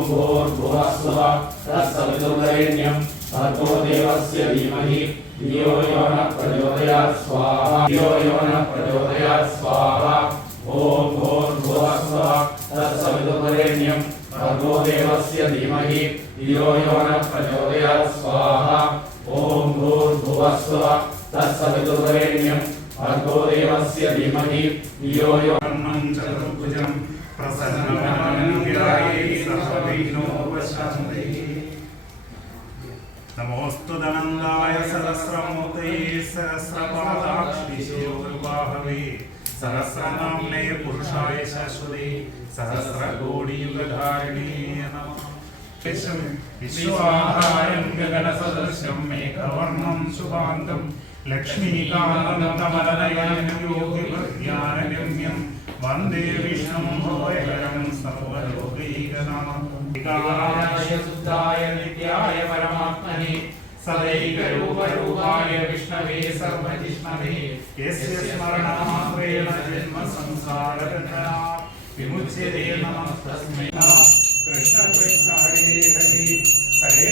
भूर्भुवस्व तत्सवितुर्वरेण्यं भर्गो देवस्य धीमहि धियो यो न प्रचोदयात् स्वाहा धियो यो न प्रचोदयात् स्वाहा ॐ भूर्भुवस्व तत्सवितुर्वरेण्यं भर्गो देवस्य धीमहि धियो यो न प्रचोदयात् स्वाहा ॐ भूर्भुवस्व तत्सवितुर्वरेण्यं भर्गो देवस्य धीमहि धियो यो कर्णं चतुर्भुजं प्रसन्नवदनं गिरायै सर्वविघ्नोपशान्तये नमोऽस्तु दनन्दाय सहस्रमूर्तये सहस्रपादाक्षिशिरोरुबाहवे सहस्रनाम्ने पुरुषाय शाश्वते सहस्रकोटियुगधारिणे नमः विश्वाहारं गगनसदृशं मेघवर्णं शुभाङ्गं लक्ष्मीकान्तं कमलनयनं योगिभृत्यानगम्यं वन्दे विष्णुं भोयहरं सर्वलोकैकनाथं विकाराय शुद्धाय नित्याय परमात्मने सदैकरूपरूपाय विष्णवे सर्वजिष्णवे यस्य स्मरणमात्रेण जन्मसंसारकथना विमुच्यते नमः तस्मै कृष्ण कृष्ण हरे हरे हरे